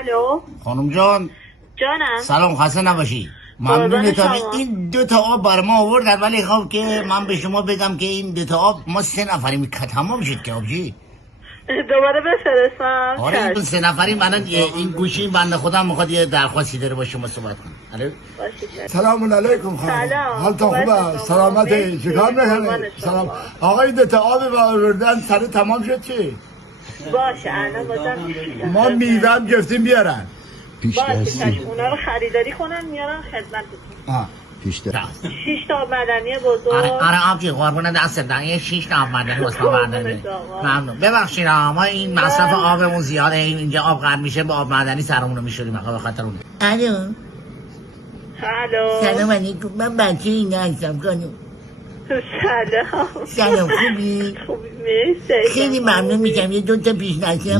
الو خانم جان جانم. سلام، خسته نباشی. ممنونتم. این 2 تا آب برای ما آوردن، ولی خب که من به شما بگم که این 2 تا آب ما 3 نفریم که تمام شد که آبجی. دوباره بفرستم. آره این 3 نفریم. الان این گوشی این بنده خودم میخواد یه درخواستی داره با شما صحبت کنه. الو سلام علیکم خانم. سلام. حالتون خوبه؟ سلامته؟ چیکار میکنی؟ سلام. آقا این 2 تا آب آوردن سر تمام شد چی؟ باشه الان بازم ما میوه هم گفتیم بیارن. باشه چشم اونا رو خریداری کنن میارن خدمتتون. پیشته 6 تا مدنی بزرگ. آره آبجی قربون دستت دارم. یه 6 تا آب مدنی واسه ما بردارید. ممنون. ببخشید ما این مصرف آبمون زیاده، اینجا آب قطع میشه، با آب مدنی سرمون رو میشوریم به خاطر اون. الو الو سلام علیکم، من بچه اینا هستم خانم. سلام. سلام، خوبی؟ خوبی مرسی. خیلی ممنون میشم. یه 2 تا پیشنهاد